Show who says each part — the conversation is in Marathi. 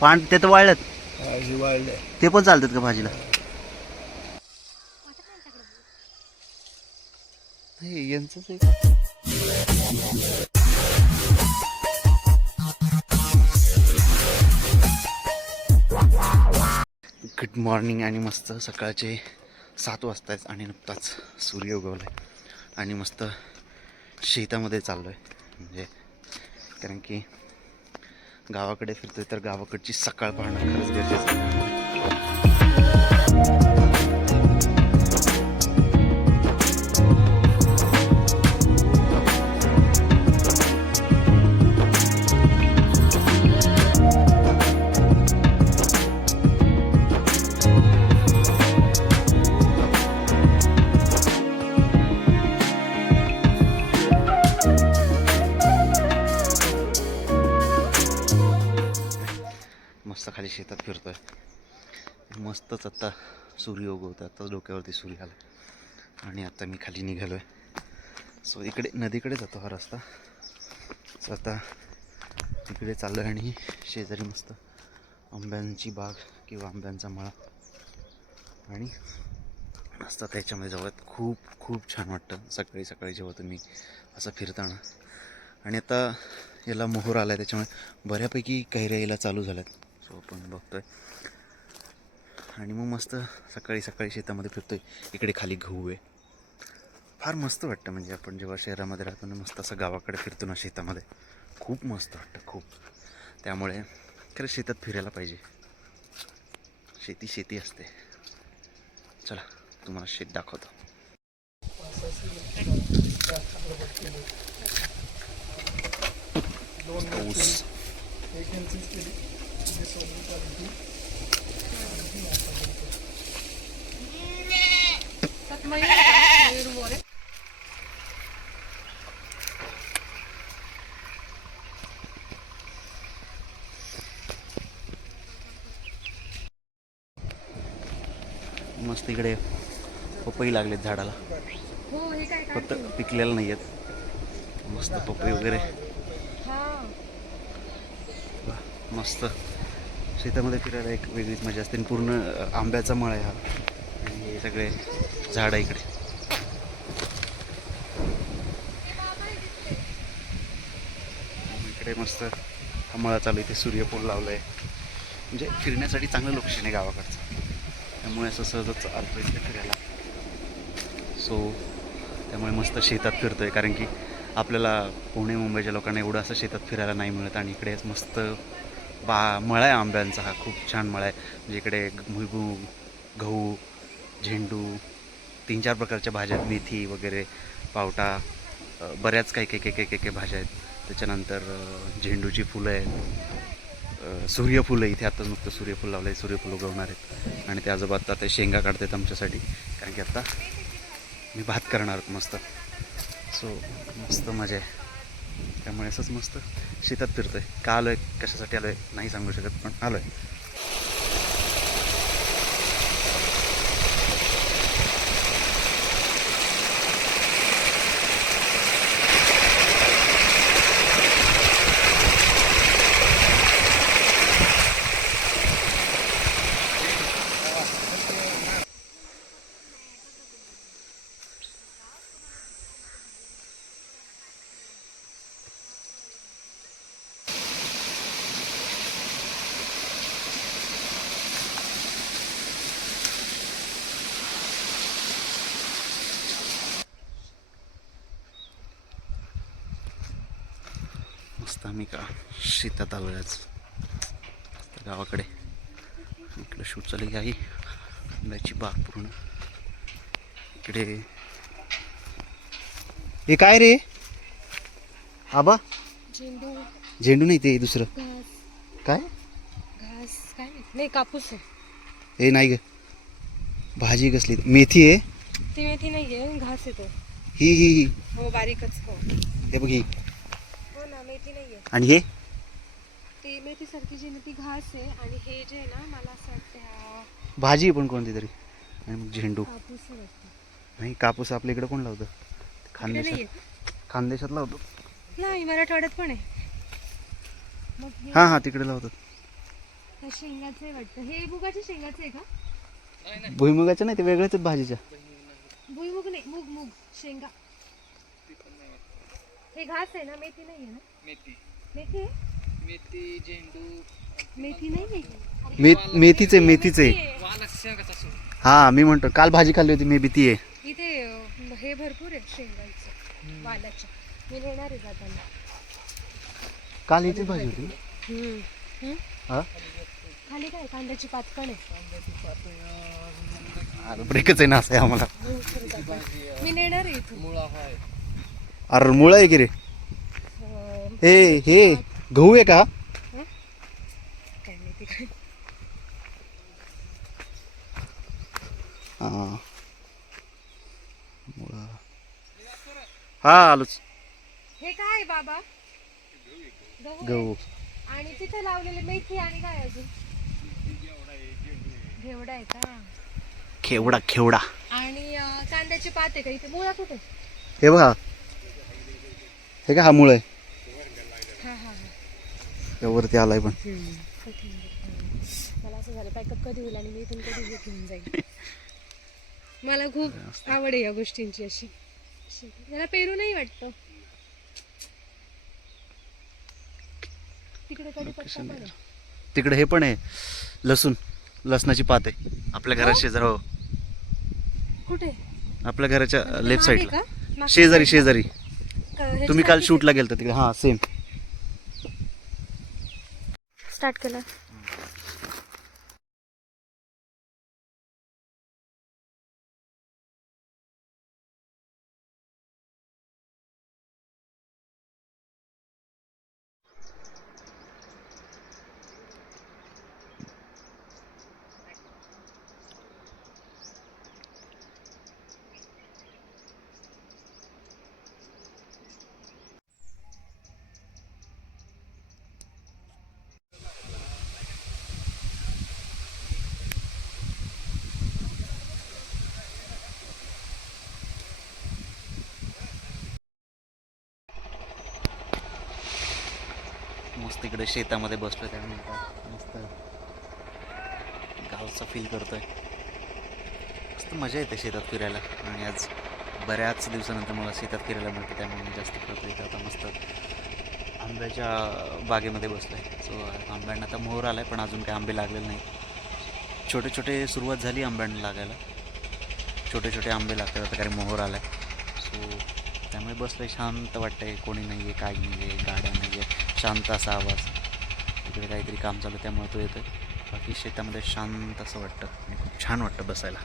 Speaker 1: पान ते तर वाळल्यात
Speaker 2: भाजी वाढले
Speaker 1: ते पण चालतात का भाजीला? हे यांचंच आहे का? गुड मॉर्निंग आणि मस्त सकाळचे सात वाजता आहेत आणि नुकताच सूर्य उगवला आहे आणि मस्त शेतामध्ये चाललो आहे म्हणजे कारण की गावाकडे फिरतोय तर गावाकडची सकाळ पाहणं खरंच गरजेचं खाली शेतात फिरतोय. मस्तच आता सूर्य उगवतो आताच डोक्यावरती सूर्य आला आणि आत्ता मी खाली निघालो आहे सो इकडे नदीकडे जातो हा रस्ता. सो आता इकडे चाललो आहे आणि शेजारी मस्त आंब्यांची बाग किंवा आंब्यांचा मळा. आणि मस्त त्याच्यामध्ये जाऊयात. खूप खूप छान वाटतं. सकाळी सकाळी जेव्हा तुम्ही असं फिरताना. आणि आता याला मोहर आला आहे त्याच्यामुळे बऱ्यापैकी कैऱ्या यायला चालू झाल्यात. सो आपण बघतोय. आणि मग मस्त सकाळी सकाळी शेतामध्ये फिरतोय. इकडे खाली गहू आहे. फार मस्त वाटतं म्हणजे आपण जेव्हा शहरामध्ये राहतो ना मस्त असं गावाकडे फिरतो ना शेतामध्ये. खूप मस्त वाटतं खूप. त्यामुळे खरं शेतात फिरायला पाहिजे. शेती शेती असते. चला तुम्हाला शेत दाखवतो. ऊस मस्त इकडे पपई लागलेत झाडाला. फक्त पिकलेलं नाही आहेत मस्त पपई वगैरे.
Speaker 3: हा.
Speaker 1: मस्त. शेतामध्ये फिरायला एक वेगळीच मजा असते आणि पूर्ण आंब्याचा मळ आहे हा. आणि हे सगळे झाड आहे इकडे. इकडे मस्त हा मळा चालू आहे इथे सूर्यफूल लावलं आहे म्हणजे फिरण्यासाठी चांगलं लोकेशन आहे गावाकडचं. त्यामुळे असं सहजच अर्थ इकडे फिरायला. सो त्यामुळे मस्त शेतात फिरतो आहे कारण की आपल्याला पुणे मुंबईच्या लोकांना एवढं असं शेतात फिरायला नाही मिळत आणि इकडे मस्त बा मळा आहे आंब्यांचा हा खूप छान मळा आहे. म्हणजे इकडे भुईमूग गहू झेंडू तीन चार प्रकारच्या भाज्या आहेत मेथी वगैरे पावटा बऱ्याच काही काही काही काही काही भाज्या आहेत. त्याच्यानंतर झेंडूची फुलं आहेत. सूर्यफुलं इथे आता नुकतं सूर्यफूल लावलं आहे सूर्यफूल उगवणार आहेत. आणि ते आजोबा आता ते शेंगा काढतात आमच्यासाठी. कारण की आता मी भात करणार मस्त. सो मस्त मजा आहे. त्यामुळे असंच मस्त. शेतात फिरतोय. का आलो आहे कशासाठी आलो आहे नाही सांगू शकत पण आलो आहे मस्त आम्ही का शेतात आलो आज. गावाकडे. इकडं शूट चालू आई आंब्याची बाग पूर्ण. इकडे. हे काय रे? आबा
Speaker 3: झेंडू.
Speaker 1: झेंडू नाही ते दुसरं.
Speaker 3: घास.
Speaker 1: काय?
Speaker 3: घास काय? नाही कापूस आहे.
Speaker 1: हे नाही ग. भाजी कसली? मेथी आहे.
Speaker 3: ती मेथी घास आहे तो
Speaker 1: ही ही ही.
Speaker 3: हो बारीकच. हो.
Speaker 1: हे बघ ही.
Speaker 3: मेथी नाहीये.
Speaker 1: आणि हे?
Speaker 3: ती मेथी सारखी जी ना ती घास आहे आणि हे जे आहे ना मला असं वाटतं हा
Speaker 1: भाजी पण कोणती तरी? आणि मग झेंडू.
Speaker 3: कापूस.
Speaker 1: नाही कापूस आपल्या इकडे कोण लावतं खानदेशात. खानदेशात लावतो
Speaker 3: नाही मराठवाड्यात पण आहे. मग हे-
Speaker 1: हां हां तिकडे लावतात
Speaker 3: शेंगाचं आहे वाटतं. हे मुगाच्या शेंगाचं आहे का?
Speaker 1: भुईमुगाच्या नाही ते वेगळ्याच आहेत भाजीच्या.
Speaker 3: भुईमुग नाही मूग मूग शेंगा. हे घास आहे ना मेथी नाही आहे ना?
Speaker 2: मेथी.
Speaker 3: मेथी?
Speaker 2: मेथी झेंडू.
Speaker 3: मेथी नाही आहे
Speaker 1: मे मेथीचे मेथीचे. हा मी म्हणतो काल भाजी खाल्ली होती मे बी ती आहे.
Speaker 3: इथे अं, हे भरपूर आहे शेंगांचं वालाच्या मी नेणार आहे जाताना.
Speaker 1: काल याचीच भाजी होती.
Speaker 3: हम्म. हम्म?
Speaker 1: हा?
Speaker 3: खाली काय कांद्याची पात पण आहे.
Speaker 1: अरे ब्रेकच आहे ना असं आहे आम्हाला.
Speaker 3: मी नेणार आहे इथून.
Speaker 2: मुळा हाय.
Speaker 1: अरे मुळं आहे की रे? हे हे गहू आहे का? हा. हा आलोच.
Speaker 3: हे काय बाबा? गहू. आणि तिथे लावलेले मेथी आणि काय अजून? घेवडा आहे का?
Speaker 1: खेवडा खेवडा.
Speaker 3: आणि कांद्याची पात आहे का इथे? मुळा कुठे?
Speaker 1: हे बघा. हे का हा मुळ आहे? त्यावरती आलाय पण.
Speaker 3: मला असं झालं पॅकअप कधी होईल आणि मी इथून कधी हे घेऊन जाईल मला खूप आवड आहे या गोष्टींची अशी. मला पेरू नाही वाटतं. तिकडे
Speaker 1: तिकडे हे पण आहे. लसूण. लसणाची पात आहे. आपल्या घरात शेजार हो.
Speaker 3: कुठे?
Speaker 1: आपल्या घराच्या लेफ्ट साईडला शेजारी? शेजारी. तुम्ही काल? शूटला गेलता तिकडे. हा सेम
Speaker 3: स्टार्ट केलं.
Speaker 1: मस्त इकडे शेतामध्ये बसलो त्यामुळे आता मस्त गावचा फील करतोय. मस्त मजा येते शेतात फिरायला. आणि आज बऱ्याच दिवसानंतर मला शेतात फिरायला मिळतं त्यामुळे मी जास्त करतो इथं. आता मस्त आंब्याच्या बागेमध्ये बसलो आहे सो आंब्यांना आता मोहर आला आहे पण अजून काही आंबे लागलेले नाही छोटे छोटे सुरुवात झाली आंब्यांना लागायला. छोटे छोटे आंबे लागतात आता कारण मोहर आला आहे सो त्यामुळे बसलं शांत वाटतंय. कोणी नाही आहे काही नाही आहे गाड्या नाही आहे शांत असा आवाज. इकडे काहीतरी काम चालू त्यामुळे तो येतोय. बाकी शेतामध्ये शांत असं वाटतं. आणि खूप छान वाटतं बसायला.